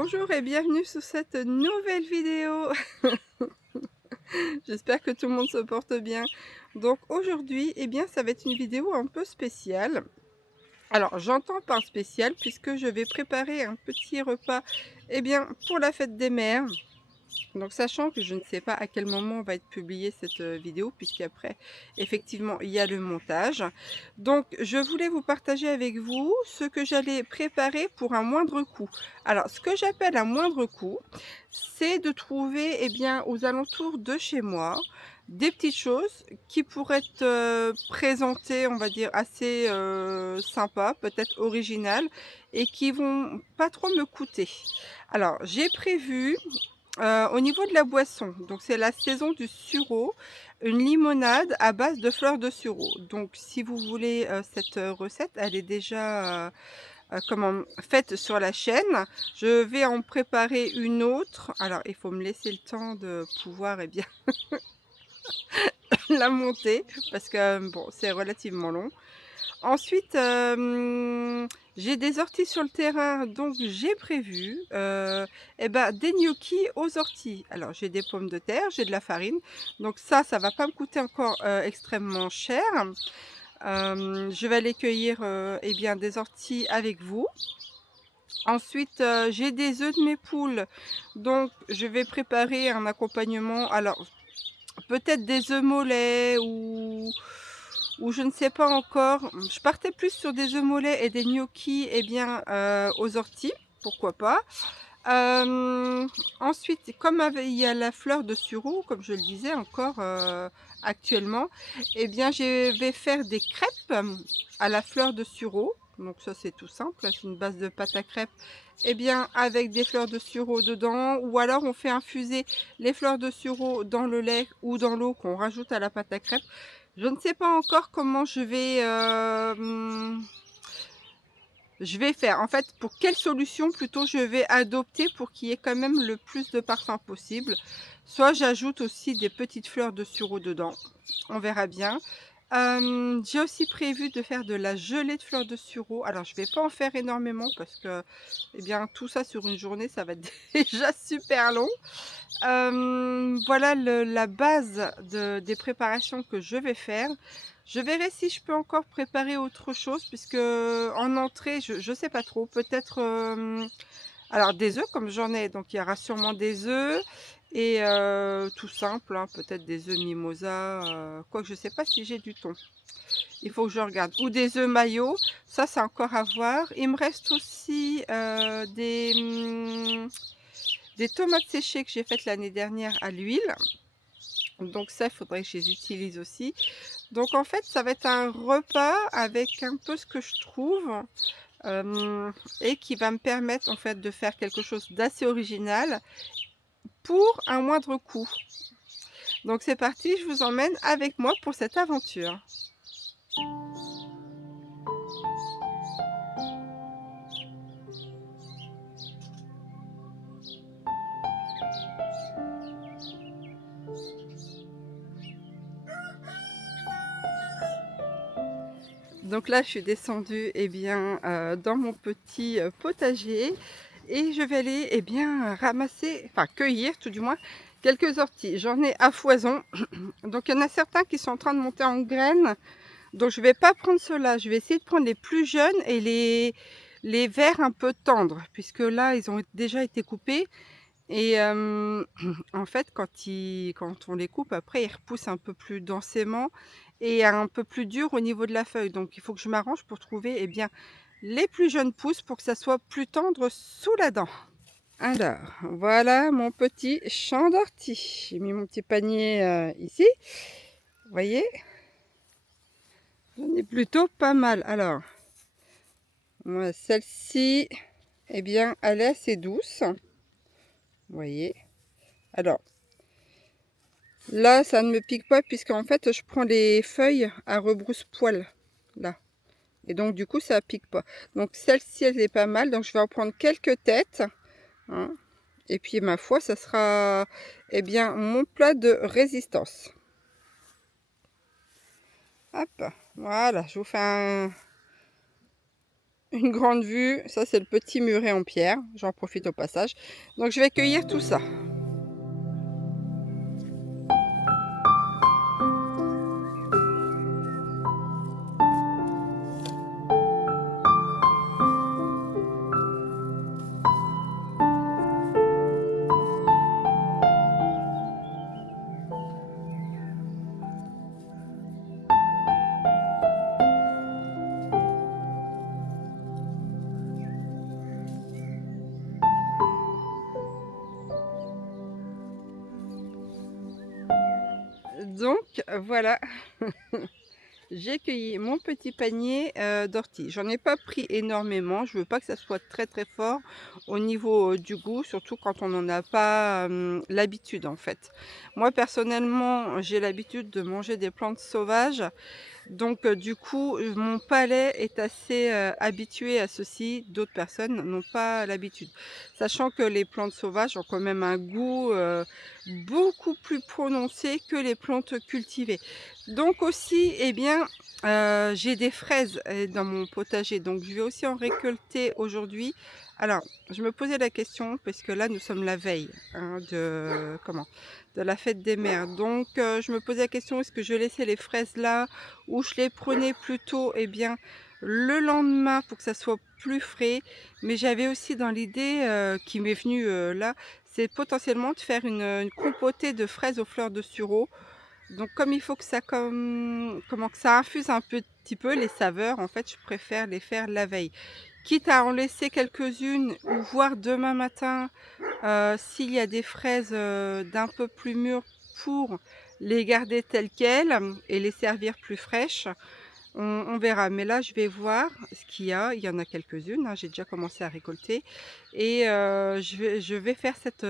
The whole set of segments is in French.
Bonjour et bienvenue sur cette nouvelle vidéo. J'espère que tout le monde se porte bien. Donc aujourd'hui, ça va être une vidéo un peu spéciale. Alors j'entends par spécial puisque je vais préparer un petit repas pour la fête des mères. Donc sachant que je ne sais pas à quel moment va être publiée cette vidéo, puisqu'après, effectivement, il y a le montage. Donc je voulais vous partager avec vous ce que j'allais préparer pour un moindre coût. Alors ce que j'appelle un moindre coût, c'est de trouver aux alentours de chez moi des petites choses qui pourraient être présentées, on va dire, assez sympas, peut-être originales, et qui vont pas trop me coûter. Alors j'ai prévu au niveau de la boisson, donc c'est la saison du sureau, une limonade à base de fleurs de sureau. Donc si vous voulez, cette recette, elle est déjà, faite sur la chaîne. Je vais en préparer une autre. Alors il faut me laisser le temps de pouvoir, la monter parce que, bon, c'est relativement long. Ensuite, j'ai des orties sur le terrain, donc j'ai prévu, des gnocchis aux orties. Alors j'ai des pommes de terre, j'ai de la farine, donc ça va pas me coûter encore, extrêmement cher. Je vais aller cueillir, des orties avec vous. Ensuite, j'ai des œufs de mes poules, donc je vais préparer un accompagnement. Alors peut-être des œufs mollets ou je ne sais pas encore. Je partais plus sur des œufs mollets et des gnocchis, aux orties, pourquoi pas. Ensuite, comme il y a la fleur de sureau, comme je le disais encore, actuellement, je vais faire des crêpes à la fleur de sureau. Donc ça, c'est tout simple, c'est une base de pâte à crêpes, avec des fleurs de sureau dedans, ou alors on fait infuser les fleurs de sureau dans le lait ou dans l'eau qu'on rajoute à la pâte à crêpes. Je ne sais pas encore comment je vais faire. En fait, pour quelle solution plutôt je vais adopter pour qu'il y ait quand même le plus de parfum possible. Soit j'ajoute aussi des petites fleurs de sureau dedans. On verra bien. J'ai aussi prévu de faire de la gelée de fleurs de sureau. Alors, je vais pas en faire énormément parce que, tout ça sur une journée, ça va être déjà super long. Voilà la base des préparations que je vais faire. Je verrai si je peux encore préparer autre chose puisque en entrée, je sais pas trop, peut-être, alors des œufs comme j'en ai, donc il y aura sûrement des œufs et tout simple, hein, peut-être des œufs mimosa, quoique je sais pas si j'ai du thon. Il faut que je regarde, ou des œufs maillots, ça c'est encore à voir. Il me reste aussi, des tomates séchées que j'ai faites l'année dernière à l'huile. Donc ça, il faudrait que je les utilise aussi. Donc en fait, ça va être un repas avec un peu ce que je trouve, et qui va me permettre en fait de faire quelque chose d'assez original pour un moindre coût. Donc c'est parti, je vous emmène avec moi pour cette aventure. Donc là, je suis descendue dans mon petit potager et je vais aller ramasser, enfin cueillir tout du moins, quelques orties. J'en ai à foison. Donc il y en a certains qui sont en train de monter en graines. Donc je vais pas prendre ceux-là. Je vais essayer de prendre les plus jeunes et les verts un peu tendres, puisque là, ils ont déjà été coupés. Et en fait, quand on les coupe, après, ils repoussent un peu plus densément et un peu plus dur au niveau de la feuille. Donc il faut que je m'arrange pour trouver, les plus jeunes pousses pour que ça soit plus tendre sous la dent. Alors, voilà mon petit champ d'ortie. J'ai mis mon petit panier, ici. Vous voyez? J'en ai plutôt pas mal. Alors, moi, celle-ci, elle est assez douce. Vous voyez? Alors, là, ça ne me pique pas puisqu'en fait, je prends les feuilles à rebrousse-poil, là. Et donc, du coup, ça pique pas. Donc, celle-ci, elle est pas mal. Donc, je vais en prendre quelques têtes, hein. Et puis, ma foi, ça sera, mon plat de résistance. Hop, voilà, je vous fais une grande vue. Ça, c'est le petit muret en pierre. J'en profite au passage. Donc, je vais cueillir tout ça. Donc, voilà. J'ai cueilli mon petit panier d'ortie. J'en ai pas pris énormément. Je veux pas que ça soit très très fort au niveau du goût, surtout quand on n'en a pas l'habitude en fait. Moi personnellement, j'ai l'habitude de manger des plantes sauvages. Donc du coup, mon palais est assez habitué à ceci. D'autres personnes n'ont pas l'habitude. Sachant que les plantes sauvages ont quand même un goût beaucoup plus prononcé que les plantes cultivées. Donc aussi, eh bien, j'ai des fraises dans mon potager. Donc je vais aussi en récolter aujourd'hui. Alors, je me posais la question, parce que là, nous sommes la veille hein, de la fête des mères. Donc, je me posais la question, est-ce que je laissais les fraises là ou je les prenais plutôt eh bien, le lendemain pour que ça soit plus frais. Mais j'avais aussi dans l'idée qui m'est venue là, c'est potentiellement de faire une compotée de fraises aux fleurs de sureau. Donc comme il faut que ça comment que ça infuse un petit peu les saveurs, en fait, je préfère les faire la veille. Quitte à en laisser quelques-unes ou voir demain matin s'il y a des fraises d'un peu plus mûres pour les garder telles quelles et les servir plus fraîches. On verra, mais là je vais voir ce qu'il y a. Il y en a quelques-unes, hein, j'ai déjà commencé à récolter et je vais faire cette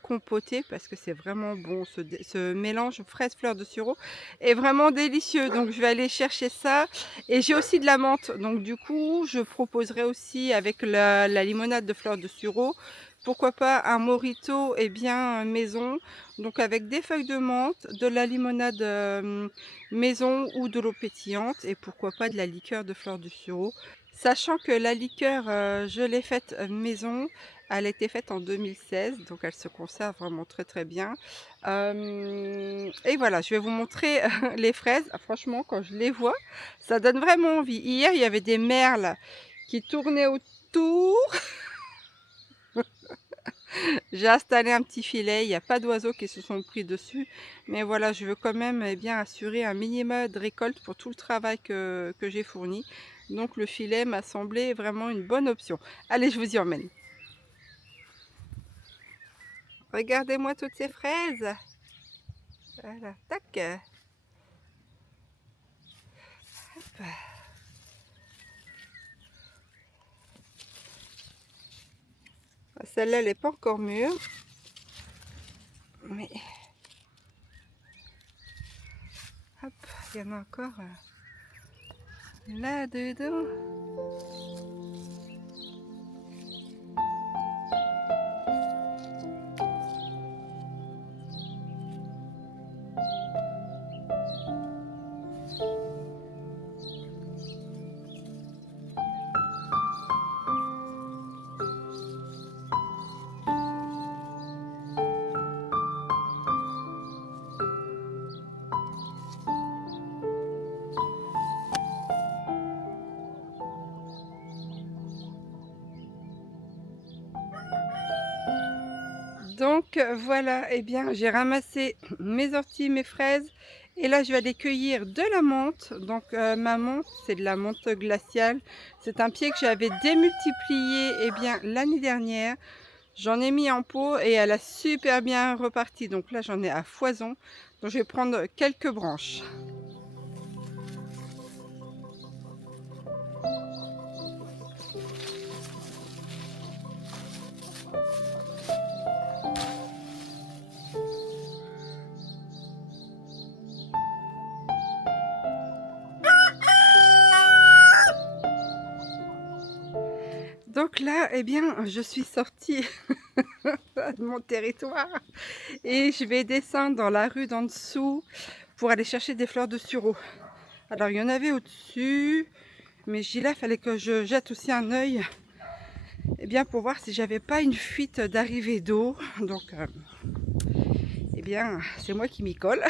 compotée parce que c'est vraiment bon. Ce mélange fraise fleur de sureau est vraiment délicieux. Donc je vais aller chercher ça et j'ai aussi de la menthe. Donc du coup, je proposerai aussi avec la limonade de fleur de sureau, pourquoi pas un mojito et bien maison. Donc avec des feuilles de menthe, de la limonade maison ou de l'eau pétillante et pourquoi pas de la liqueur de fleur du sureau. Sachant que la liqueur, je l'ai faite maison, elle a été faite en 2016, donc elle se conserve vraiment très très bien. Et voilà, je vais vous montrer les fraises. Ah, franchement, quand je les vois, ça donne vraiment envie. Hier, il y avait des merles qui tournaient autour. J'ai installé un petit filet, il n'y a pas d'oiseaux qui se sont pris dessus. Mais voilà, je veux quand même bien assurer un minimum de récolte pour tout le travail que j'ai fourni. Donc le filet m'a semblé vraiment une bonne option. Allez, je vous y emmène. Regardez-moi toutes ces fraises. Voilà, tac. Hop. Celle-là, elle n'est pas encore mûre. Mais hop, il y en a encore là-dedans. Donc voilà, eh bien j'ai ramassé mes orties, mes fraises et là je vais aller cueillir de la menthe. Donc ma menthe, c'est de la menthe glaciale. C'est un pied que j'avais démultiplié eh bien l'année dernière. J'en ai mis en pot et elle a super bien reparti. Donc là j'en ai à foison. Donc je vais prendre quelques branches. Donc là, eh bien, je suis sortie de mon territoire et je vais descendre dans la rue d'en dessous pour aller chercher des fleurs de sureau. Alors, il y en avait au-dessus, Mais je dis là, il fallait que je jette aussi un œil, eh bien, pour voir si j'avais pas une fuite d'arrivée d'eau. Donc, eh bien, c'est moi qui m'y colle.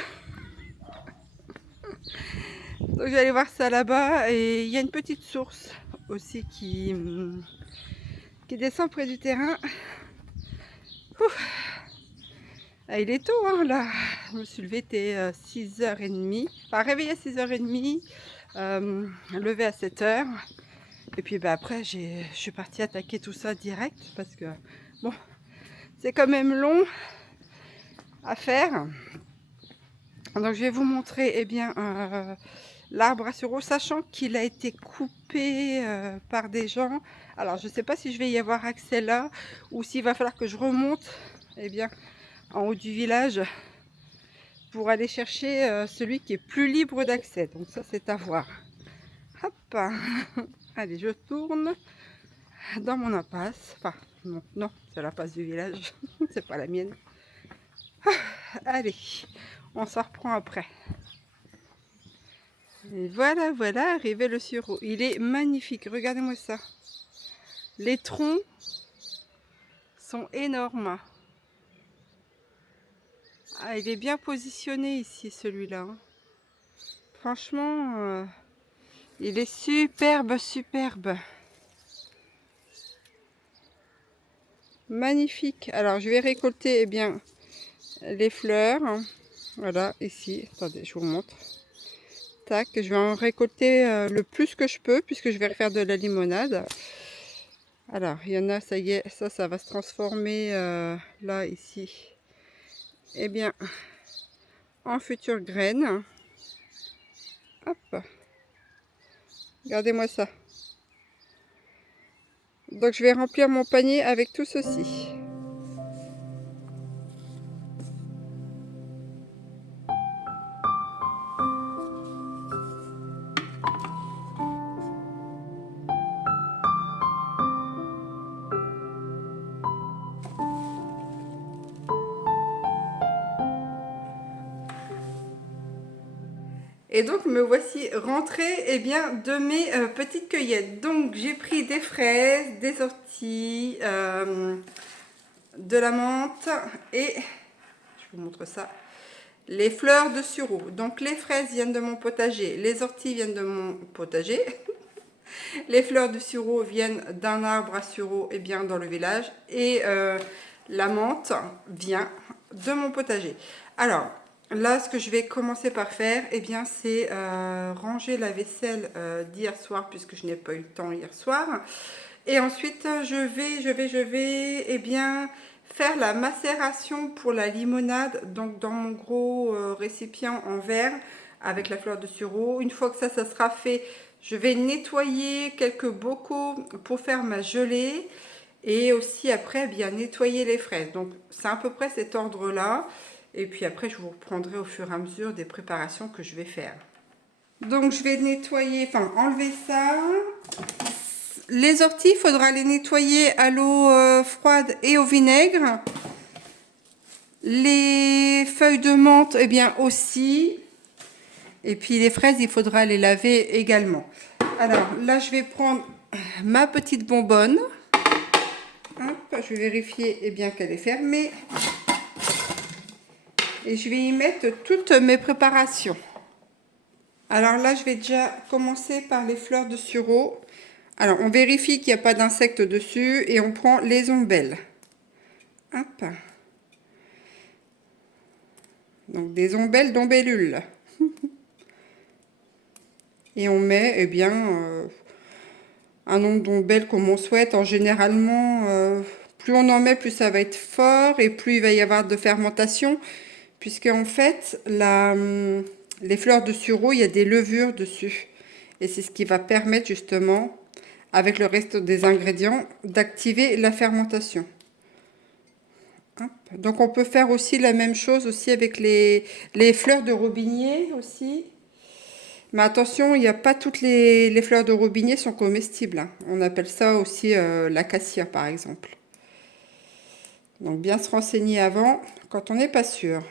Donc, je vais aller voir ça là-bas. Et il y a une petite source aussi qui descend près du terrain. Ah, il est tôt, hein, là. Je me suis levée, c'était 6h30. Enfin, réveillée à 6h30, levée à 7h. Et puis bah, après, je suis partie attaquer tout ça direct parce que, bon, c'est quand même long à faire. Donc, je vais vous montrer, eh bien, l'arbre à sureau, sachant qu'il a été coupé par des gens. Alors, je ne sais pas si je vais y avoir accès là ou s'il va falloir que je remonte, eh bien, en haut du village pour aller chercher celui qui est plus libre d'accès. Donc ça, c'est à voir. Hop. Allez, je tourne dans mon impasse. Enfin, non, non, c'est l'impasse du village. C'est pas la mienne. Allez, on s'en reprend après. Et voilà, voilà, arrivé le sureau. Il est magnifique. Regardez-moi ça. Les troncs sont énormes. Ah, il est bien positionné ici, celui-là. Franchement, il est superbe, superbe. Magnifique. Alors, je vais récolter, eh bien, les fleurs. Voilà, ici. Attendez, je vous montre. Tac, je vais en récolter le plus que je peux, puisque je vais faire de la limonade. Alors, il y en a, ça y est, ça va se transformer là, ici. Eh bien, en futures graines. Hop. Regardez-moi ça. Donc, je vais remplir mon panier avec tout ceci. Et donc me voici rentrée, eh bien, de mes petites cueillettes. Donc j'ai pris des fraises, des orties, de la menthe et, je vous montre ça, les fleurs de sureau. Donc les fraises viennent de mon potager, les orties viennent de mon potager, les fleurs de sureau viennent d'un arbre à sureau, eh bien, dans le village, et la menthe vient de mon potager. Alors, là, ce que je vais commencer par faire, eh bien, c'est ranger la vaisselle d'hier soir, puisque je n'ai pas eu le temps hier soir. Et ensuite, je vais, eh bien, faire la macération pour la limonade, donc dans mon gros récipient en verre, avec la fleur de sureau. Une fois que ça sera fait, je vais nettoyer quelques bocaux pour faire ma gelée. Et aussi après, bien nettoyer les fraises. Donc, c'est à peu près cet ordre-là. Et puis après, je vous reprendrai au fur et à mesure des préparations que je vais faire. Donc, je vais nettoyer, enfin, enlever ça. Les orties, il faudra les nettoyer à l'eau froide et au vinaigre. Les feuilles de menthe, eh bien aussi. Et puis les fraises, il faudra les laver également. Alors là, je vais prendre ma petite bonbonne. Hop, je vais vérifier eh bien qu'elle est fermée. Et je vais y mettre toutes mes préparations. Alors là, je vais déjà commencer par les fleurs de sureau. Alors, on vérifie qu'il n'y a pas d'insectes dessus et on prend les ombelles. Hop. Donc, des ombelles d'ombellules. Et on met, eh bien, un nombre d'ombelles comme on souhaite. En généralement, plus on en met, plus ça va être fort et plus il va y avoir de fermentation. Puisque en fait, les fleurs de sureau, il y a des levures dessus. Et c'est ce qui va permettre justement, avec le reste des ingrédients, d'activer la fermentation. Hop. Donc on peut faire aussi la même chose aussi avec les fleurs de robinier aussi. Mais attention, il n'y a pas toutes les fleurs de robinier sont comestibles, hein. On appelle ça aussi l'acacia par exemple. Donc bien se renseigner avant quand on n'est pas sûr.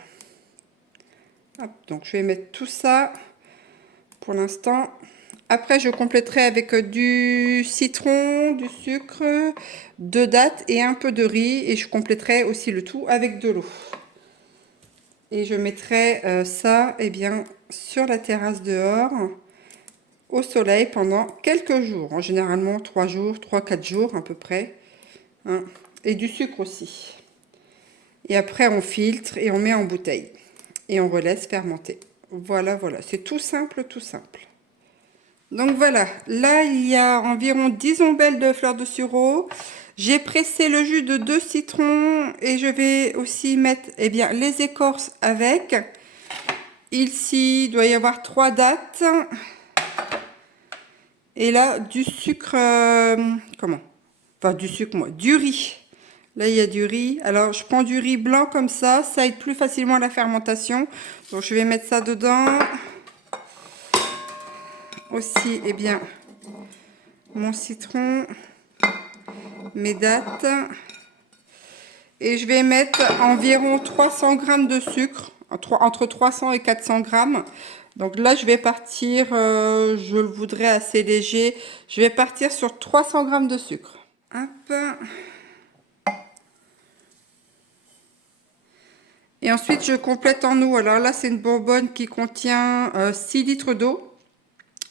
Hop, donc je vais mettre tout ça pour l'instant Après, je compléterai avec du citron, du sucre, 2 dattes et un peu de riz. Et je compléterai aussi le tout avec de l'eau. Et je mettrai ça, eh bien, sur la terrasse dehors, au soleil pendant quelques jours. Généralement 3 jours, 3-4 jours à peu près. Hein. Et du sucre aussi. Et après, on filtre et on met en bouteille. Et on relaisse fermenter. Voilà, voilà. C'est tout simple, tout simple. Donc voilà, là il y a environ 10 ombelles de fleurs de sureau. J'ai pressé le jus de 2 citrons et je vais aussi mettre eh bien, les écorces avec. Ici, il doit y avoir 3 dattes. Et là, du sucre, comment? Enfin, du sucre, moi, du riz. Là, il y a du riz. Alors, je prends du riz blanc comme ça aide plus facilement à la fermentation. Donc, je vais mettre ça dedans. Aussi, eh bien, mon citron, mes dattes. Et je vais mettre environ 300 g de sucre, entre 300 et 400 g. Donc là, je vais partir, je le voudrais assez léger. Je vais partir sur 300 g de sucre. Hop. Et ensuite, je complète en eau. Alors là, c'est une bonbonne qui contient 6 litres d'eau.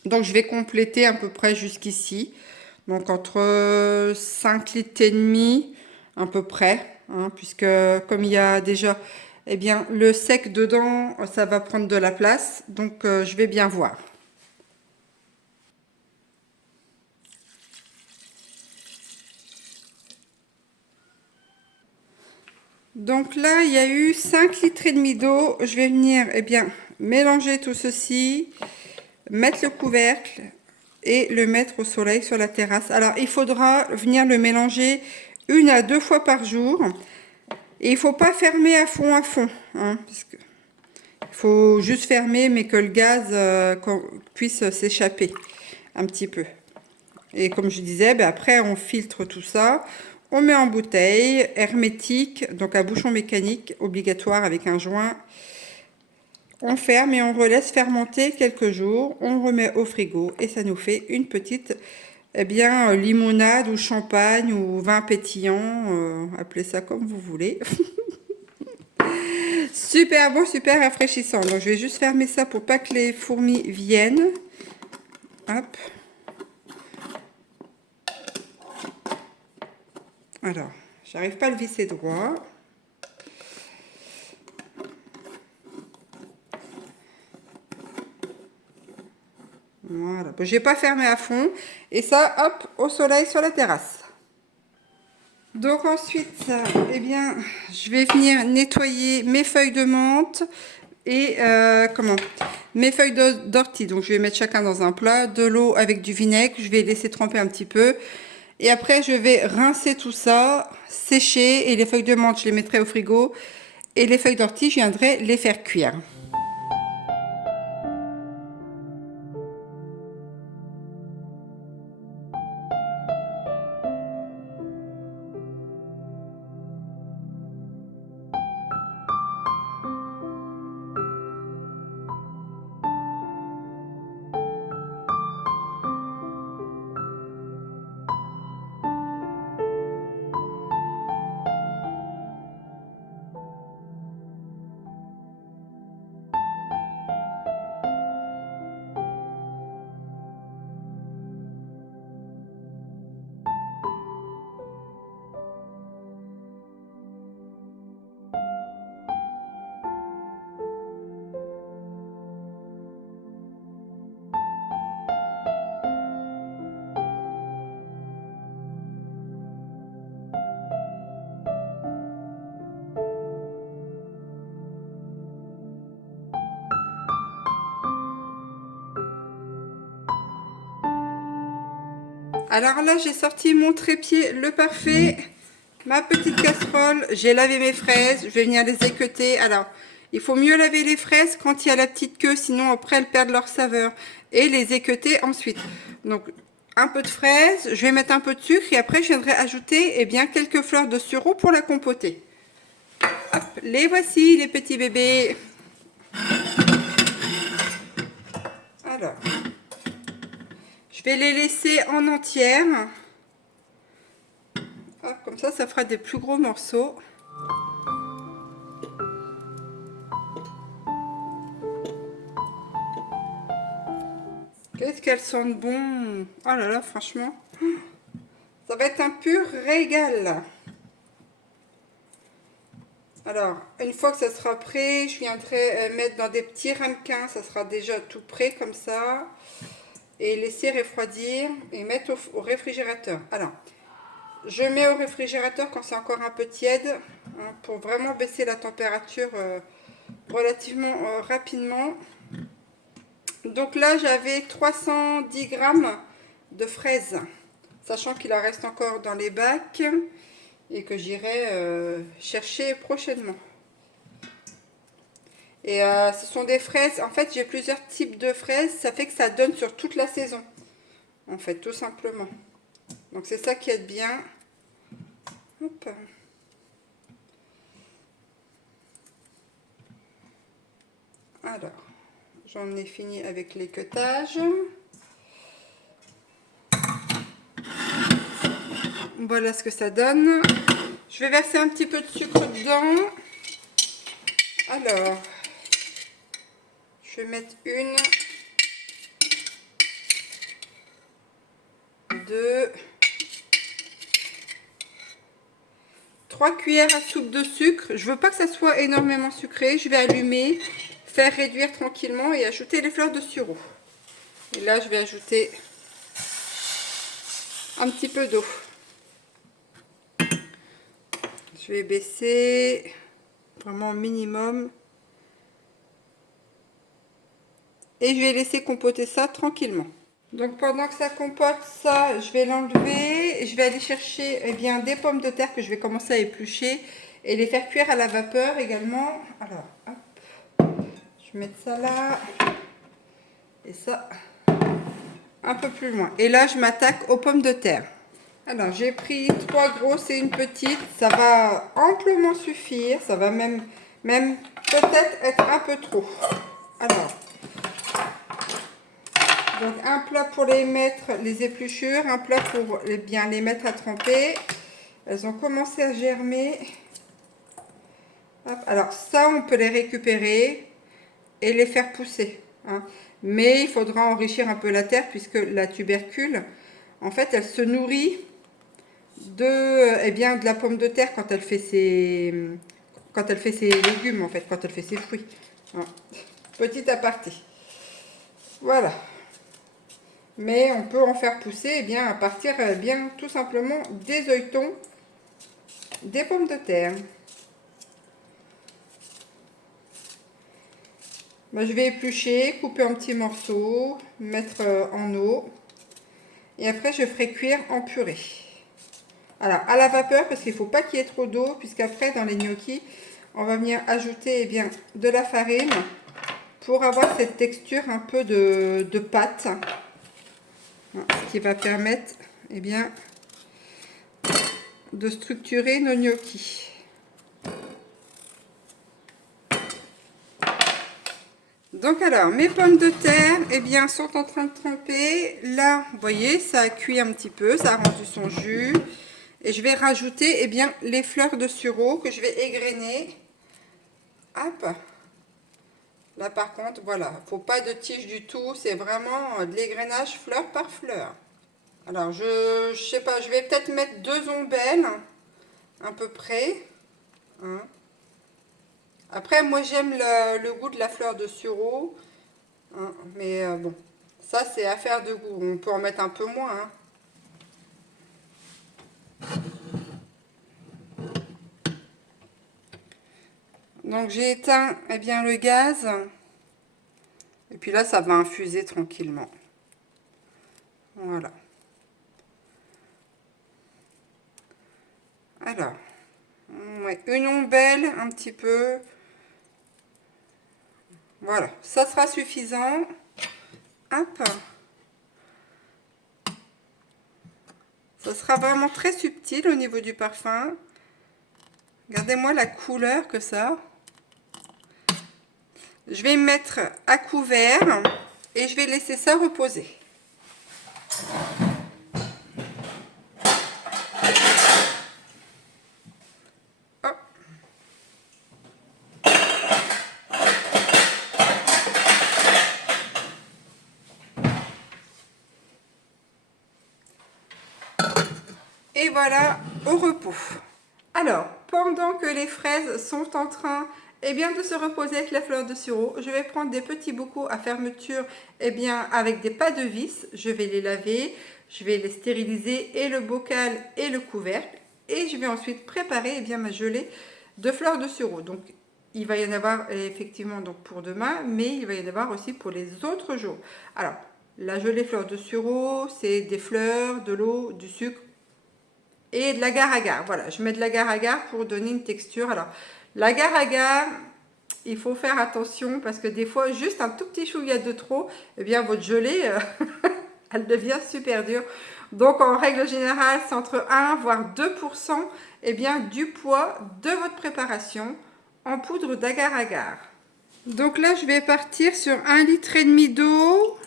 Donc, je vais compléter à peu près jusqu'ici. Donc, entre 5 litres et demi, à peu près. Hein, puisque comme il y a déjà eh bien, le sec dedans, ça va prendre de la place. Donc, je vais bien voir. Donc là, il y a eu 5 litres et demi d'eau. Je vais venir eh bien, mélanger tout ceci, mettre le couvercle et le mettre au soleil sur la terrasse. Alors, il faudra venir le mélanger 1 à 2 fois par jour. Et il ne faut pas fermer à fond, hein, parce que il faut juste fermer, mais que le gaz puisse s'échapper un petit peu. Et comme je disais, ben après, on filtre tout ça. On met en bouteille, hermétique, donc à bouchon mécanique, obligatoire avec un joint. On ferme et on relaisse fermenter quelques jours. On remet au frigo et ça nous fait une petite eh bien, limonade ou champagne ou vin pétillant. Appelez ça comme vous voulez. Super bon, super rafraîchissant. Donc, je vais juste fermer ça pour pas que les fourmis viennent. Hop. Alors, j'arrive pas à le visser droit. Voilà. Bon, j'ai pas fermé à fond. Et ça, hop, au soleil sur la terrasse. Donc ensuite, eh bien, je vais venir nettoyer mes feuilles de menthe et mes feuilles d'ortie. Donc je vais mettre chacun dans un plat, de l'eau avec du vinaigre. Je vais laisser tremper un petit peu. Et après, je vais rincer tout ça, sécher. Et les feuilles de menthe, je les mettrai au frigo. Et les feuilles d'ortie, je viendrai les faire cuire. Alors là, j'ai sorti mon trépied, le parfait, ma petite casserole. J'ai lavé mes fraises, je vais venir les équeuter. Alors, il faut mieux laver les fraises quand il y a la petite queue, sinon après elles perdent leur saveur. Et les équeuter ensuite. Donc, un peu de fraises, je vais mettre un peu de sucre et après je viendrai ajouter eh bien, quelques fleurs de sureau pour la compoter. Hop, les voici les petits bébés. Alors... Je vais les laisser en entière. Hop, comme ça fera des plus gros morceaux. Qu'est-ce qu'elles sentent bon! Oh là là, franchement, ça va être un pur régal. Alors, une fois que ça sera prêt, je viendrai mettre dans des petits ramequins. Ça sera déjà tout prêt comme ça. Et laisser refroidir et mettre au réfrigérateur. Alors, je mets au réfrigérateur quand c'est encore un peu tiède, hein, pour vraiment baisser la température relativement rapidement. Donc là, j'avais 310 grammes de fraises, sachant qu'il en reste encore dans les bacs et que j'irai chercher prochainement. Et ce sont des fraises, en fait j'ai plusieurs types de fraises, ça fait que ça donne sur toute la saison, en fait, tout simplement. Donc c'est ça qui est bien. Hop. Alors, j'en ai fini avec l'équeutage. Voilà ce que ça donne. Je vais verser un petit peu de sucre dedans. Alors, je vais mettre 1, 2, 3 cuillères à soupe de sucre. Je veux pas que ça soit énormément sucré. Je vais allumer, faire réduire tranquillement et ajouter les fleurs de sureau. Et là, je vais ajouter un petit peu d'eau. Je vais baisser vraiment au minimum. Et je vais laisser compoter ça tranquillement. Donc pendant que ça compote ça, je vais l'enlever. Je vais aller chercher des pommes de terre que je vais commencer à éplucher. Et les faire cuire à la vapeur également. Alors, hop. Je vais mettre ça là. Et ça un peu plus loin. Et là, je m'attaque aux pommes de terre. Alors, j'ai pris 3 grosses et une petite. Ça va amplement suffire. Ça va même peut-être être un peu trop. Alors, donc un plat pour les mettre, les épluchures. Un plat pour bien les mettre à tremper. Elles ont commencé à germer. Hop. Alors, ça, on peut les récupérer et les faire pousser. Hein. Mais il faudra enrichir un peu la terre puisque la tubercule, en fait, elle se nourrit de la pomme de terre quand elle fait ses légumes, en fait, quand elle fait ses fruits. Hein. Petit aparté. Voilà. Mais on peut en faire pousser à partir tout simplement des œilletons des pommes de terre. Je vais éplucher, couper en petits morceaux, mettre en eau. Et après, je ferai cuire en purée. Alors, à la vapeur, parce qu'il ne faut pas qu'il y ait trop d'eau, puisqu'après, dans les gnocchis, on va venir ajouter de la farine pour avoir cette texture un peu de pâte. Ce qui va permettre de structurer nos gnocchis. Donc alors, mes pommes de terre sont en train de tremper. Là, vous voyez, ça a cuit un petit peu, ça a rendu son jus. Et je vais rajouter les fleurs de sureau que je vais égrener. Hop. Là par contre, voilà, faut pas de tige du tout, c'est vraiment de l'égrenage fleur par fleur. Alors je sais pas, je vais peut-être mettre 2 ombelles, à peu près. Hein. Après, moi j'aime le goût de la fleur de sureau. Hein, mais bon, ça c'est affaire de goût. On peut en mettre un peu moins. Hein. Donc j'ai éteint le gaz. Et puis là, ça va infuser tranquillement. Voilà. Alors, ouais, une ombelle un petit peu. Voilà, ça sera suffisant. Hop. Ça sera vraiment très subtil au niveau du parfum. Regardez-moi la couleur que ça a. Je vais mettre à couvert et je vais laisser ça reposer. voilà au repos. Alors, pendant que les fraises sont en train de se reposer avec la fleur de sureau, je vais prendre des petits bocaux à fermeture avec des pas de vis. Je vais les laver, je vais les stériliser et le bocal et le couvercle. Et je vais ensuite préparer ma gelée de fleurs de sureau. Donc, il va y en avoir effectivement donc pour demain, mais il va y en avoir aussi pour les autres jours. Alors, la gelée fleur de sureau, c'est des fleurs, de l'eau, du sucre et de l'agar-agar. Voilà, je mets de l'agar-agar pour donner une texture. Alors, l'agar-agar, il faut faire attention parce que des fois, juste un tout petit chouïa de trop, votre gelée, elle devient super dure. Donc, en règle générale, c'est entre 1 voire 2% du poids de votre préparation en poudre d'agar-agar. Donc là, je vais partir sur 1,5 litre d'eau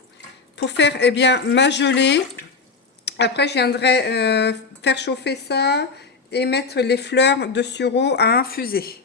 pour faire ma gelée. Après, je viendrai faire chauffer ça et mettre les fleurs de sureau à infuser.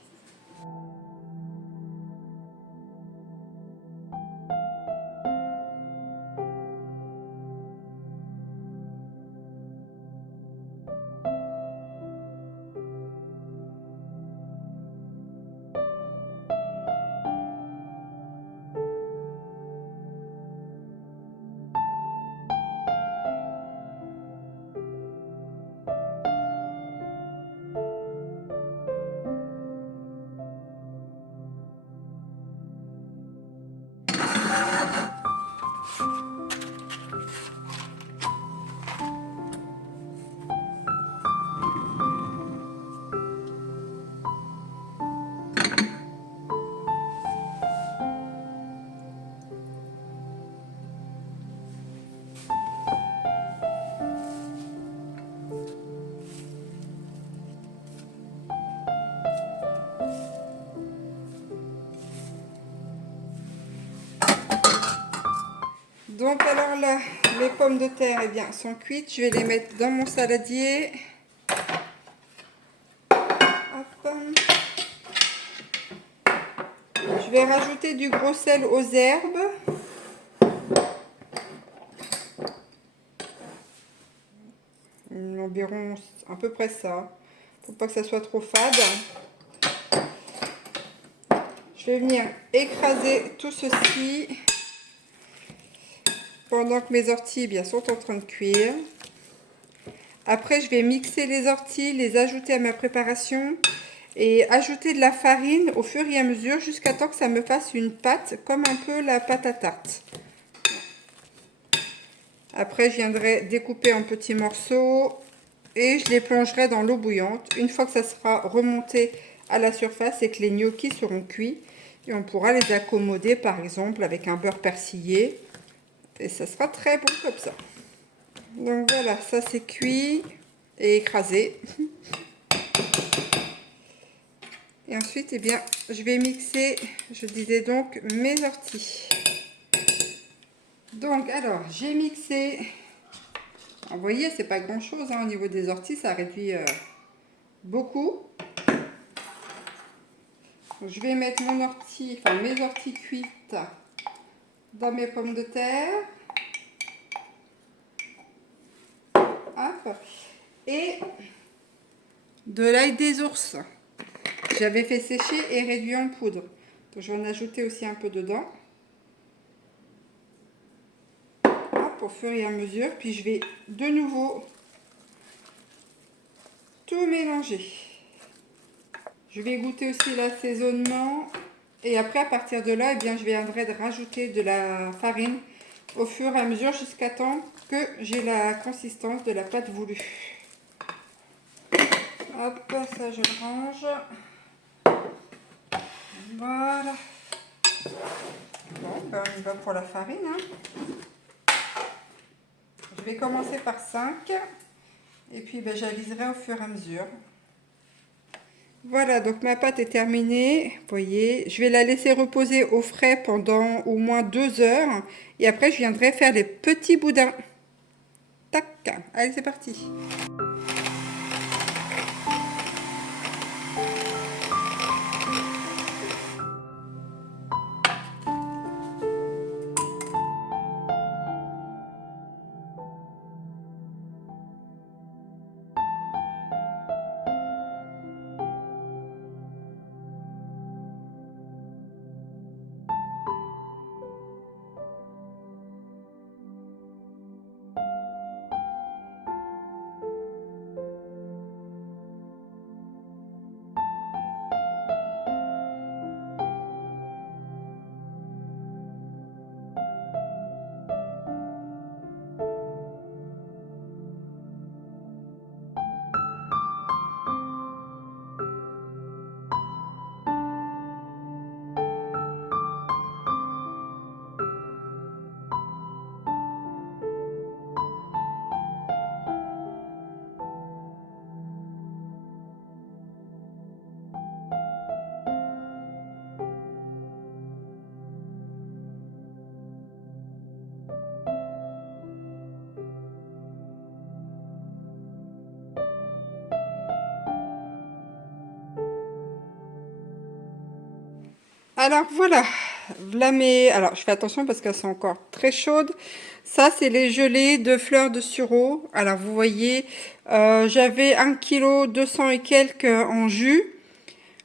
Donc alors là, les pommes de terre sont cuites. Je vais les mettre dans mon saladier. Hop. Je vais rajouter du gros sel aux herbes. Environ à peu près ça. Faut pas que ça soit trop fade. Je vais venir écraser tout ceci pendant que mes orties sont en train de cuire. Après, je vais mixer les orties, les ajouter à ma préparation et ajouter de la farine au fur et à mesure jusqu'à temps que ça me fasse une pâte comme un peu la pâte à tarte. Après, je viendrai découper en petits morceaux et je les plongerai dans l'eau bouillante. Une fois que ça sera remonté à la surface et que les gnocchis seront cuits, et on pourra les accommoder par exemple avec un beurre persillé. Et ça sera très bon comme ça. Donc voilà, ça c'est cuit et écrasé. Et ensuite, je vais mixer, je disais donc, mes orties. Donc, alors, j'ai mixé. Vous voyez, c'est pas grand chose au niveau des orties, ça réduit beaucoup. Donc, je vais mettre mes orties cuites dans mes pommes de terre. Hop. Et de l'ail des ours. J'avais fait sécher et réduit en poudre. Donc, je vais en ajouter aussi un peu dedans. Hop, au fur et à mesure. Puis, je vais de nouveau tout mélanger. Je vais goûter aussi l'assaisonnement. Et après, à partir de là, je viendrai de rajouter de la farine au fur et à mesure jusqu'à temps que j'ai la consistance de la pâte voulue. Hop, ça je le range. Voilà. Bon, on y va pour la farine. Je vais commencer par 5. Et puis j'aviserai au fur et à mesure. Voilà, donc ma pâte est terminée. Vous voyez, je vais la laisser reposer au frais pendant au moins 2 heures. Et après, je viendrai faire les petits boudins. Tac, allez, c'est parti. Alors voilà, alors je fais attention parce qu'elles sont encore très chaudes. Ça, c'est les gelées de fleurs de sureau. Alors vous voyez, j'avais 1,2 kg et quelques en jus.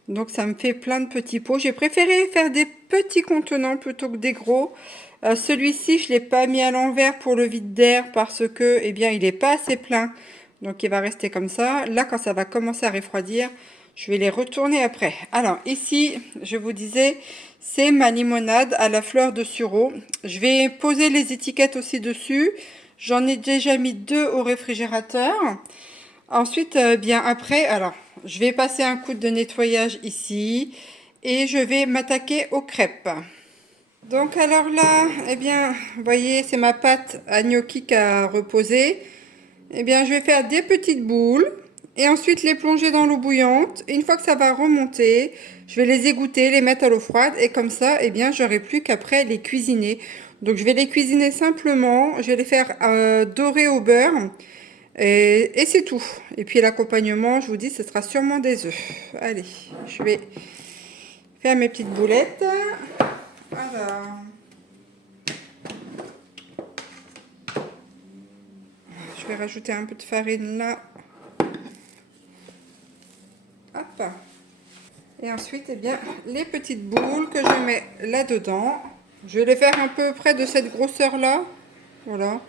Donc ça me fait plein de petits pots. J'ai préféré faire des petits contenants plutôt que des gros. Celui-ci, je ne l'ai pas mis à l'envers pour le vide d'air parce que, eh bien, il n'est pas assez plein. Donc il va rester comme ça. Là, quand ça va commencer à refroidir, je vais les retourner après. Alors ici, je vous disais, c'est ma limonade à la fleur de sureau. Je vais poser les étiquettes aussi dessus. J'en ai déjà mis 2 au réfrigérateur. Ensuite, bien après, alors, je vais passer un coup de nettoyage ici et je vais m'attaquer aux crêpes. Donc alors là, eh bien, vous voyez, c'est ma pâte à gnocchi qui a reposé. Eh bien, je vais faire des petites boules et ensuite les plonger dans l'eau bouillante. Et une fois que ça va remonter, je vais les égoutter, les mettre à l'eau froide et comme ça, eh bien, j'aurai plus qu'après les cuisiner. Donc, je vais les cuisiner simplement. Je vais les faire dorer au beurre. Et c'est tout. Et puis l'accompagnement, je vous dis, ce sera sûrement des œufs. Allez, je vais faire mes petites boulettes. Voilà. Je vais rajouter un peu de farine là. Hop. Et ensuite, eh bien, les petites boules que je mets là-dedans. Je vais les faire un peu près de cette grosseur là. Voilà.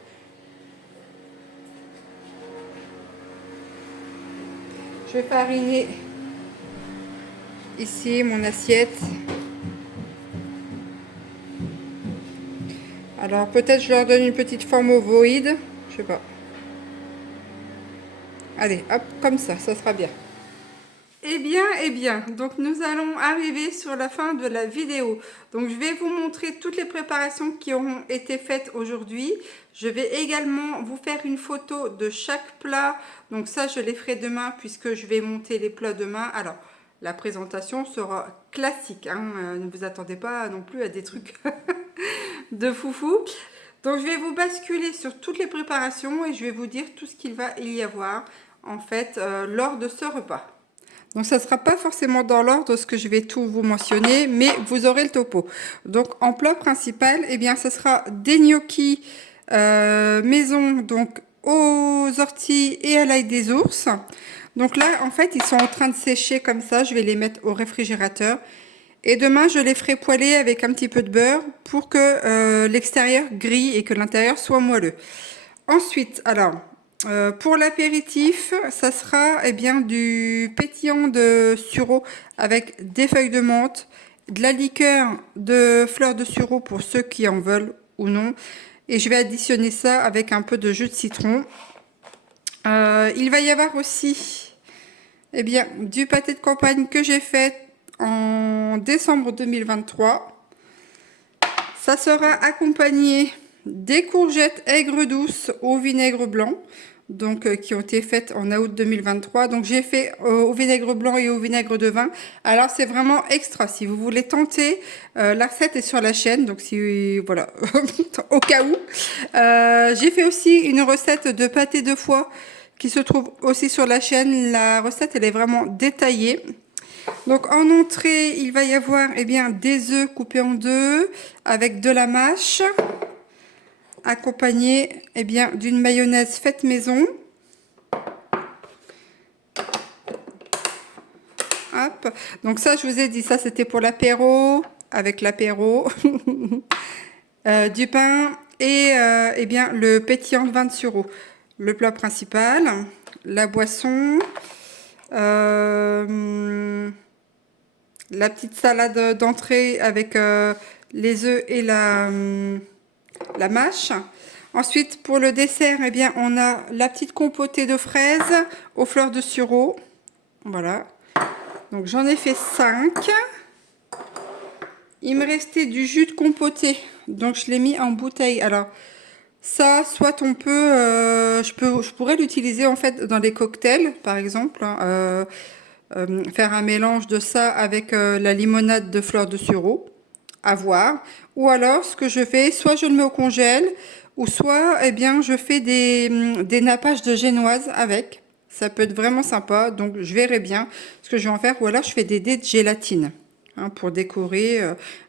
Je vais fariner ici mon assiette. Alors peut-être je leur donne une petite forme ovoïde. Je sais pas. Allez, hop, comme ça sera bien. Eh bien, donc nous allons arriver sur la fin de la vidéo. Donc je vais vous montrer toutes les préparations qui auront été faites aujourd'hui. Je vais également vous faire une photo de chaque plat. Donc ça, je les ferai demain puisque je vais monter les plats demain. Alors, la présentation sera classique, hein. Ne vous attendez pas non plus à des trucs de foufou. Donc je vais vous basculer sur toutes les préparations et je vais vous dire tout ce qu'il va y avoir en fait lors de ce repas. Donc ça ne sera pas forcément dans l'ordre ce que je vais tout vous mentionner, mais vous aurez le topo. Donc en plat principal, eh bien ce sera des gnocchis maison, donc aux orties et à l'ail des ours. Donc là en fait ils sont en train de sécher comme ça, je vais les mettre au réfrigérateur. Et demain je les ferai poêler avec un petit peu de beurre pour que l'extérieur grille et que l'intérieur soit moelleux. Ensuite, alors... pour l'apéritif, ça sera bien du pétillant de sureau avec des feuilles de menthe, de la liqueur de fleurs de sureau pour ceux qui en veulent ou non. Et je vais additionner ça avec un peu de jus de citron. Il va y avoir aussi bien, du pâté de campagne que j'ai fait en décembre 2023. Ça sera accompagné des courgettes aigres douces au vinaigre blanc. Donc qui ont été faites en août 2023. Donc j'ai fait au vinaigre blanc et au vinaigre de vin. Alors c'est vraiment extra. Si vous voulez tenter, la recette est sur la chaîne. Donc si voilà, au cas où. J'ai fait aussi une recette de pâté de foie qui se trouve aussi sur la chaîne. La recette elle est vraiment détaillée. Donc en entrée, il va y avoir bien des œufs coupés en deux avec de la mâche, accompagné bien d'une mayonnaise faite maison. Hop. Donc ça, je vous ai dit, ça c'était pour l'apéro, avec l'apéro, du pain et bien le pétillant de vin de sureau. Le plat principal, la boisson, la petite salade d'entrée avec les œufs et la mâche. Ensuite, pour le dessert, bien, on a la petite compotée de fraises aux fleurs de sureau. Voilà. Donc, j'en ai fait 5. Il me restait du jus de compotée. Donc, je l'ai mis en bouteille. Alors, ça, soit on peut... je pourrais l'utiliser, en fait, dans les cocktails, par exemple. Hein, faire un mélange de ça avec la limonade de fleurs de sureau. À voir. Ou alors, ce que je fais, soit je le mets au congèle, ou soit, bien, je fais des nappages de génoise avec. Ça peut être vraiment sympa. Donc, je verrai bien ce que je vais en faire. Ou alors, je fais des dés de gélatine. hein, pour décorer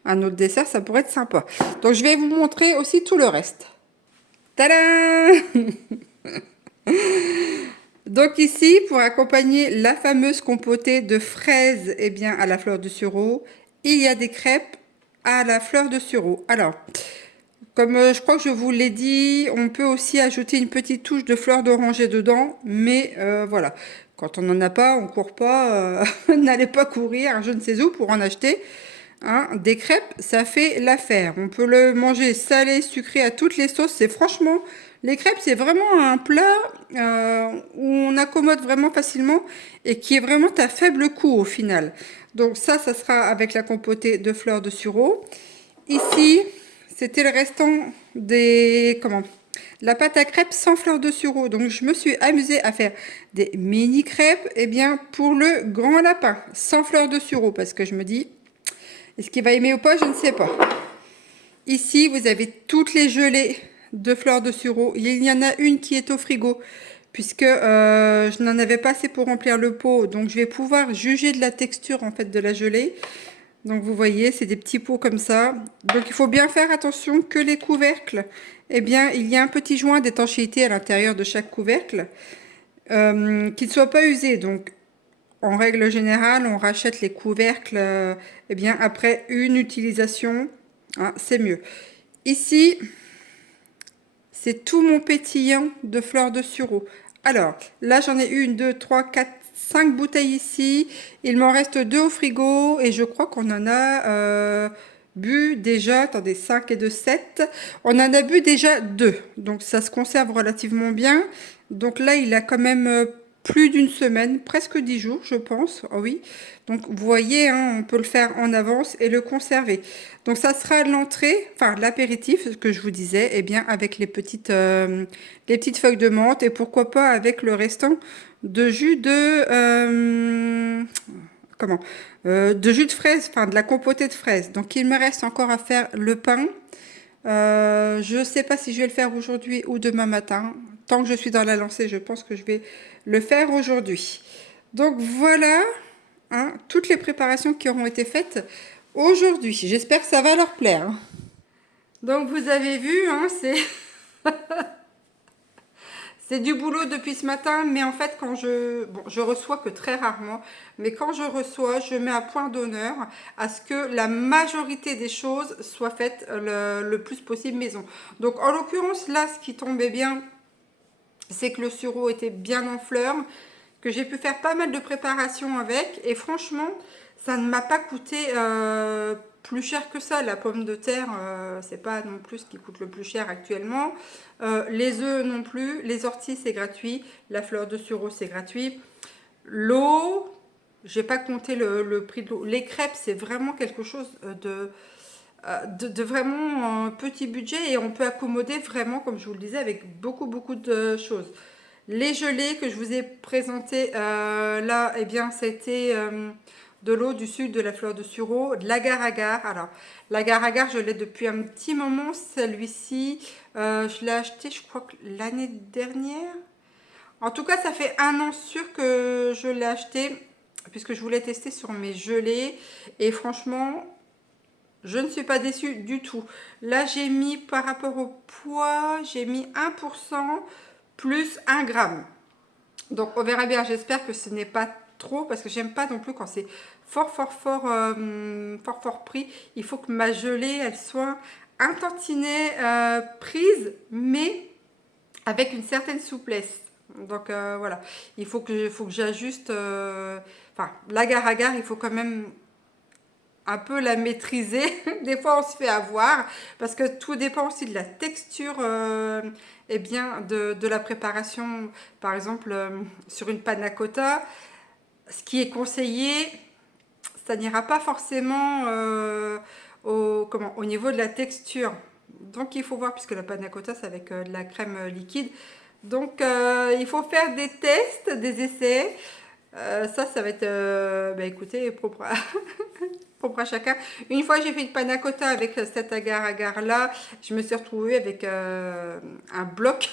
un autre dessert, ça pourrait être sympa. Donc je vais vous montrer aussi tout le reste. Tadam! Donc ici, pour accompagner la fameuse compotée de fraises, eh bien, à la fleur de sureau, il y a des crêpes à la fleur de sureau. Alors, comme je crois que je vous l'ai dit, on peut aussi ajouter une petite touche de fleur d'oranger dedans, mais voilà. Quand on n'en a pas, on court pas, n'allez pas courir, je ne sais où, pour en acheter. Hein, des crêpes, ça fait l'affaire. On peut le manger salé, sucré, à toutes les sauces. C'est franchement, les crêpes, c'est vraiment un plat où on accommode vraiment facilement et qui est vraiment à faible coût au final. Donc ça sera avec la compotée de fleurs de sureau. Ici, c'était le restant des... Comment? La pâte à crêpes sans fleurs de sureau. Donc je me suis amusée à faire des mini crêpes, eh bien, pour le grand lapin, sans fleurs de sureau, parce que je me dis... Est-ce qu'il va aimer ou pas? Je ne sais pas. Ici, vous avez toutes les gelées de fleurs de sureau. Il y en a une qui est au frigo, puisque je n'en avais pas assez pour remplir le pot. Donc, je vais pouvoir juger de la texture en fait de la gelée. Donc, vous voyez, c'est des petits pots comme ça. Donc, il faut bien faire attention que les couvercles, eh bien, il y a un petit joint d'étanchéité à l'intérieur de chaque couvercle, qui ne soit pas usé. Donc, en règle générale, on rachète les couvercles eh bien, après une utilisation, hein, c'est mieux. Ici, c'est tout mon pétillant de fleurs de sureau. Alors, là, j'en ai une, deux, trois, quatre, cinq bouteilles ici. Il m'en reste deux au frigo et je crois qu'on en a bu déjà, attendez, 5 et 2, 7. On en a bu déjà deux, donc ça se conserve relativement bien. Donc là, il a quand même plus d'une semaine, presque 10 jours, je pense. Oh oui. Donc vous voyez, hein, on peut le faire en avance et le conserver. Donc ça sera l'entrée, enfin l'apéritif, ce que je vous disais, eh bien avec les petites feuilles de menthe et pourquoi pas avec le restant de jus de comment de jus de fraise, enfin de la compotée de fraises. Donc il me reste encore à faire le pain. Je ne sais pas si je vais le faire aujourd'hui ou demain matin. Tant que je suis dans la lancée, je pense que je vais le faire aujourd'hui. Donc voilà, hein, toutes les préparations qui auront été faites aujourd'hui. J'espère que ça va leur plaire. Donc vous avez vu, hein, c'est du boulot depuis ce matin, mais en fait quand je reçois que très rarement, mais quand je reçois, je mets un point d'honneur à ce que la majorité des choses soient faites le plus possible maison. Donc en l'occurrence là, ce qui tombait bien, c'est que le sureau était bien en fleurs, que j'ai pu faire pas mal de préparations avec, et franchement, ça ne m'a pas coûté plus cher que ça. La pomme de terre, c'est pas non plus ce qui coûte le plus cher actuellement. Les œufs non plus, les orties c'est gratuit, la fleur de sureau c'est gratuit. L'eau, j'ai pas compté le prix de l'eau. Les crêpes, c'est vraiment quelque chose de vraiment un petit budget et on peut accommoder vraiment, comme je vous le disais, avec beaucoup de choses. Les gelées que je vous ai présentées là, eh bien, c'était de l'eau, du sucre, de la fleur de sureau, de l'agar-agar. Alors, l'agar-agar, je l'ai depuis un petit moment. Celui-ci, je l'ai acheté, je crois, que l'année dernière. En tout cas, ça fait un an sûr que je l'ai acheté, puisque je voulais tester sur mes gelées. Et franchement, je ne suis pas déçue du tout. Là, j'ai mis, par rapport au poids, j'ai mis 1% plus 1 gramme. Donc, on verra bien. J'espère que ce n'est pas trop, parce que j'aime pas non plus quand c'est fort pris. Il faut que ma gelée, elle soit un tantinet prise, mais avec une certaine souplesse. Donc voilà, il faut que j'ajuste. Enfin, l'agar-agar, il faut quand même un peu la maîtriser. Des fois, on se fait avoir parce que tout dépend aussi de la texture et bien de la préparation. Par exemple, sur une panna cotta, ce qui est conseillé, ça n'ira pas forcément au niveau de la texture. Donc, il faut voir, puisque la panna cotta, c'est avec de la crème liquide. Donc, il faut faire des tests, des essais. Ça va être, écoutez, propre à, propre à chacun. Une fois, j'ai fait une panna cotta avec cet agar-agar là. Je me suis retrouvée avec un bloc.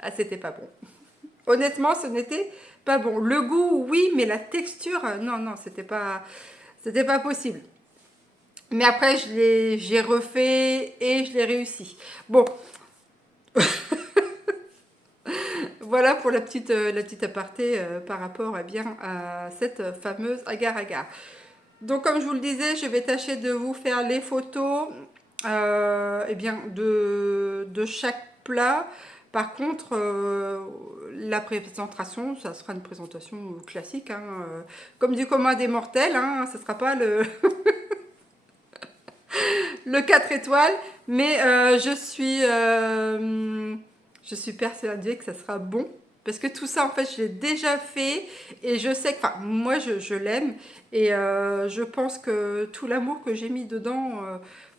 Ah, c'était pas bon. Honnêtement, ce n'était pas bon. Le goût, oui, mais la texture, non, non, c'était pas possible. Mais après, j'ai refait et je l'ai réussi. Bon, voilà pour la petite aparté par rapport bien, à cette fameuse agar-agar. Donc, comme je vous le disais, je vais tâcher de vous faire les photos bien, de chaque plat. Par contre, la présentation, ça sera une présentation classique, hein, comme du commun des mortels. Hein, ce ne sera pas le 4 étoiles, mais je suis persuadée que ça sera bon. Parce que tout ça, en fait, je l'ai déjà fait et je sais que, enfin, moi, je l'aime et je pense que tout l'amour que j'ai mis dedans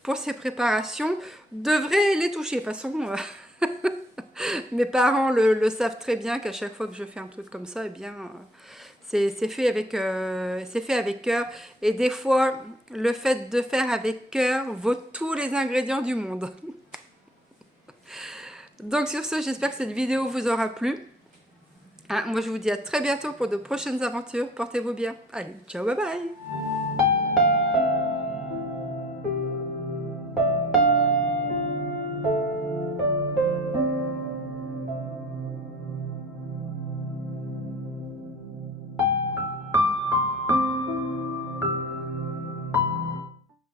pour ces préparations devrait les toucher. De toute façon, mes parents le savent très bien qu'à chaque fois que je fais un truc comme ça, eh bien, c'est fait avec cœur. Et des fois, le fait de faire avec cœur vaut tous les ingrédients du monde. Donc sur ce, j'espère que cette vidéo vous aura plu. Hein, moi, je vous dis à très bientôt pour de prochaines aventures. Portez-vous bien. Allez, ciao, bye bye.